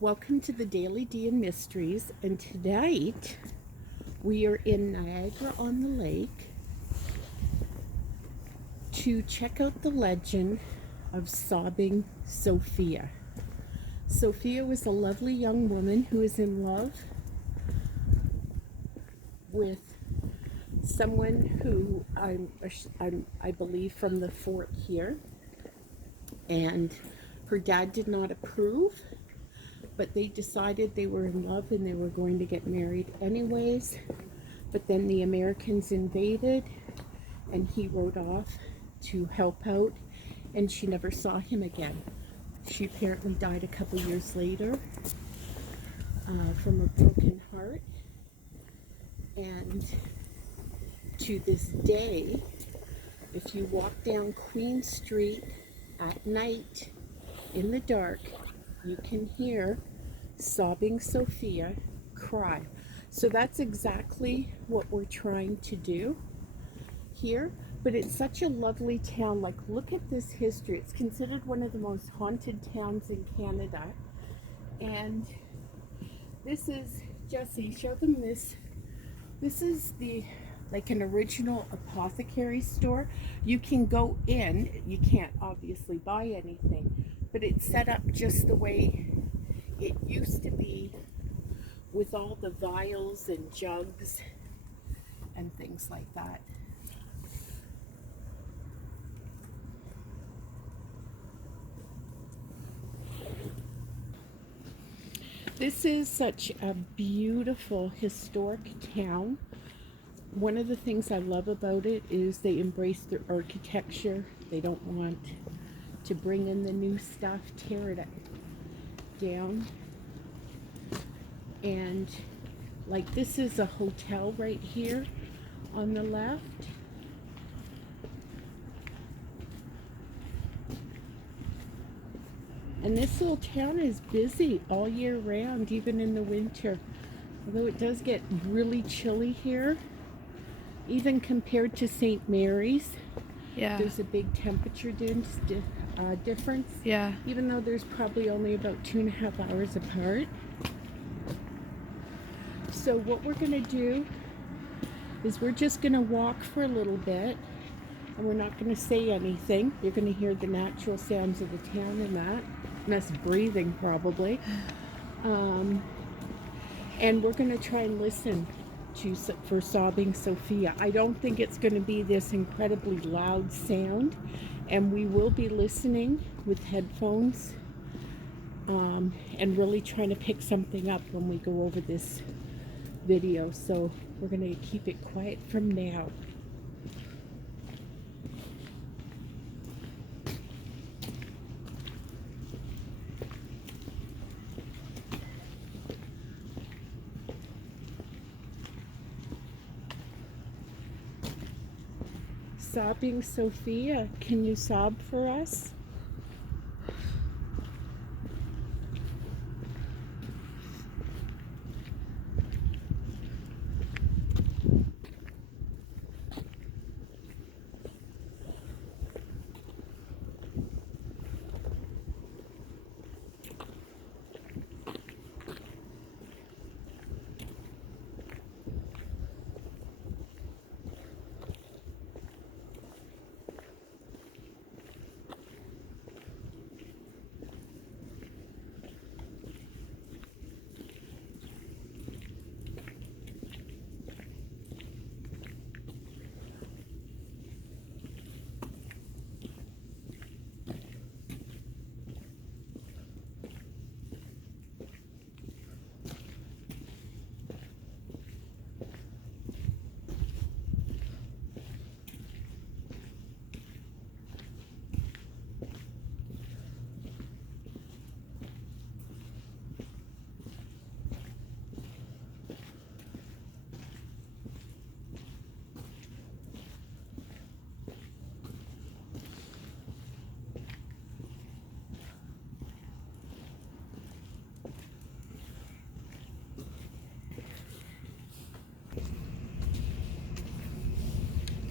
Welcome to the Daily D and Mysteries, and tonight we are in Niagara on the lake to check out the legend of Sobbing Sophia. Sophia was a lovely young woman who was in love with someone who I believe from the fort here, and her dad did not approve, but they decided they were in love and they were going to get married anyways. But then the Americans invaded and he rode off to help out, and she never saw him again. She apparently died a couple years later from a broken heart. And to this day, if you walk down Queen Street at night in the dark, you can hear Sobbing Sophia cry. So that's exactly what we're trying to do here. But it's such a lovely town. Like, look at this history. It's considered one of the most haunted towns in Canada. And this is, Jessie, show them this. This is like an original apothecary store. You can go in, you can't obviously buy anything, but it's set up just the way it used to be, with all the vials and jugs and things like that. This is such a beautiful historic town. One of the things I love about it is they embrace their architecture. They don't want to bring in the new stuff, tear it down. And like, this is a hotel right here on the left. And this little town is busy all year round, even in the winter. Although it does get really chilly here, even compared to St. Mary's. Yeah. There's a big temperature difference. Yeah. Even though there's probably only about 2.5 hours apart. So what we're going to do is we're just going to walk for a little bit, and we're not going to say anything. You're going to hear the natural sounds of the town and that. And us breathing probably. And we're going to try and listen for Sobbing Sophia. I don't think it's going to be this incredibly loud sound, and we will be listening with headphones and really trying to pick something up when we go over this video. So we're going to keep it quiet from now. Sobbing Sophia, can you sob for us?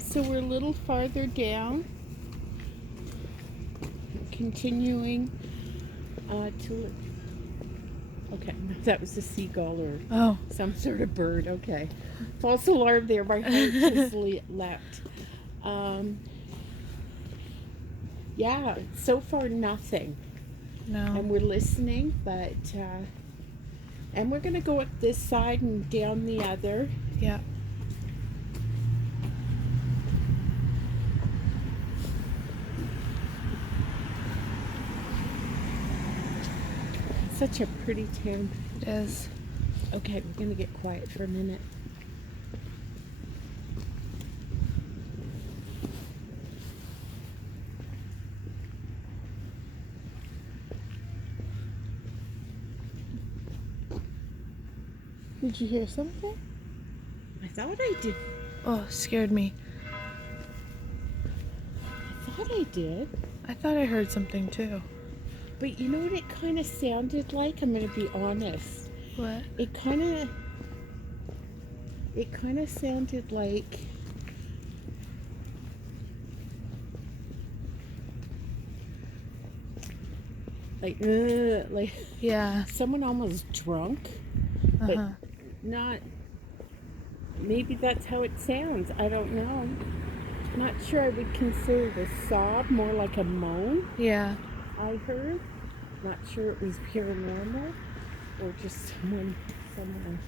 So we're a little farther down, continuing to That was a seagull or Oh. some sort of bird. Okay. False alarm there. My heart just leapt. Um, yeah, so far nothing. No. And we're listening, but and we're gonna go up this side and down the other. Yeah. Such a pretty town. It is. Okay, we're gonna get quiet for a minute. Did you hear something? I thought I did. Oh, scared me. I thought I did. I thought I heard something too. But you know what it kind of sounded like? I'm gonna be honest. What? It kind of sounded like like Yeah. someone almost drunk, but Uh-huh. not. Maybe that's how it sounds. I don't know. Not sure I would consider the sob, more like a moan. Yeah. I heard. Not sure it was paranormal or just someone somewhere.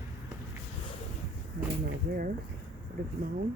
I don't know where would have moaned.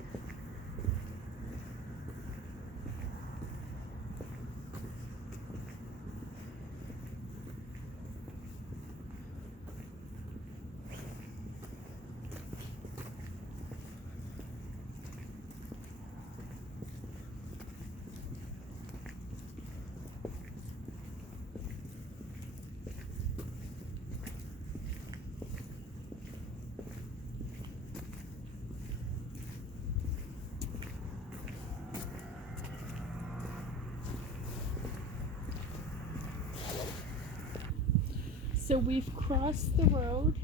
So we've crossed the road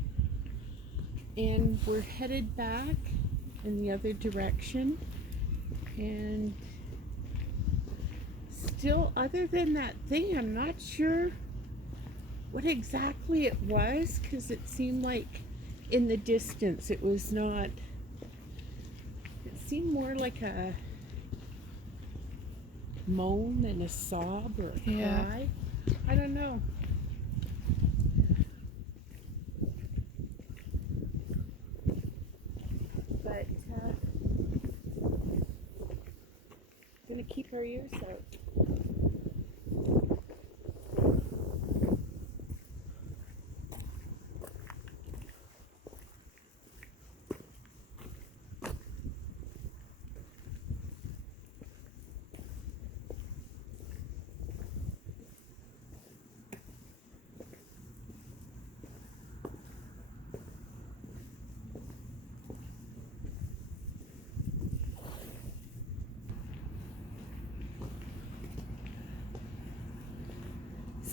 and we're headed back in the other direction. And still, other than that thing, I'm not sure what exactly it was because it seemed like in the distance it was not. It seemed more like a moan than a sob or a Yeah. cry. I don't know. But gonna keep our ears out.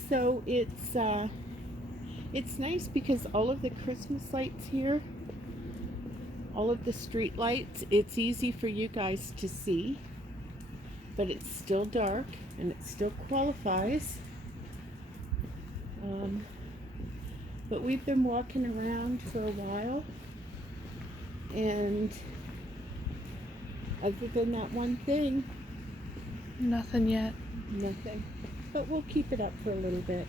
So it's nice because all of the Christmas lights here, all of the street lights, it's easy for you guys to see, but it's still dark and it still qualifies. But we've been walking around for a while, and other than that one thing, Nothing yet. nothing. But we'll keep it up for a little bit.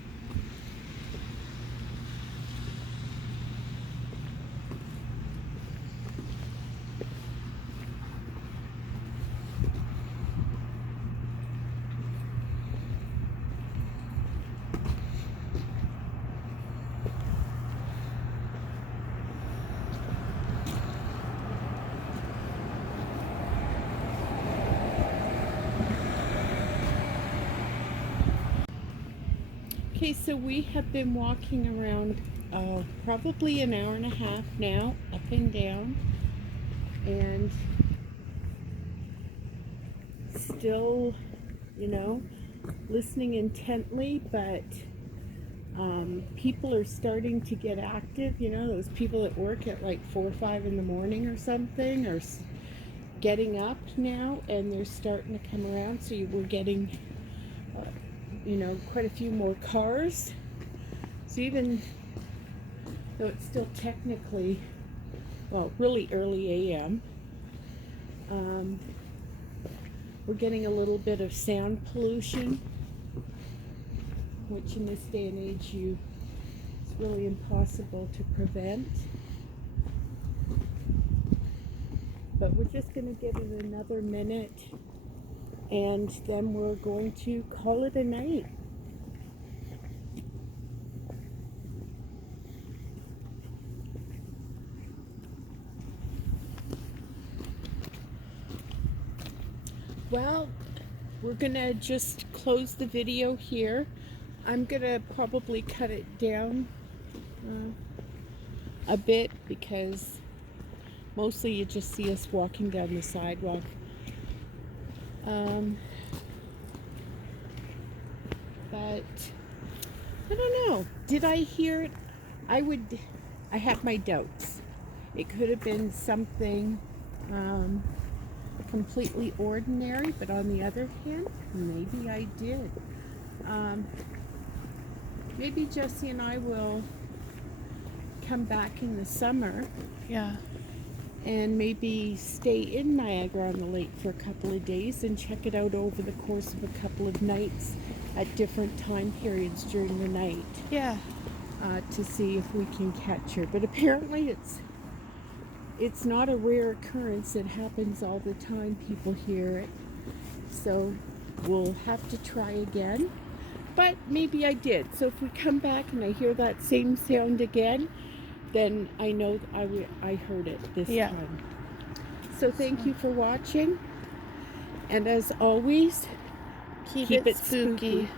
Okay, so we have been walking around probably an hour and a half now, up and down, and still, listening intently, but people are starting to get active. Those people that work at like 4 or 5 in the morning or something are getting up now, and they're starting to come around. So we're getting quite a few more cars. So even though it's still technically, well, really early a.m. We're getting a little bit of sound pollution, which in this day and age it's really impossible to prevent. But we're just going to give it another minute, and then we're going to call it a night. Well, we're gonna just close the video here. I'm gonna probably cut it down a bit because mostly you just see us walking down the sidewalk. But I don't know. Did I hear it? I have my doubts. It could have been something completely ordinary, but on the other hand, maybe I did. Maybe Jessie and I will come back in the summer. Yeah. And maybe stay in Niagara on the lake for a couple of days and check it out over the course of a couple of nights at different time periods during the night. Yeah. To see if we can catch her. But apparently it's not a rare occurrence. It happens all the time. People hear it. So we'll have to try again. But maybe I did. So if we come back and I hear that same sound again, then I know I heard it this time. So thank you for watching. And as always, keep it spooky.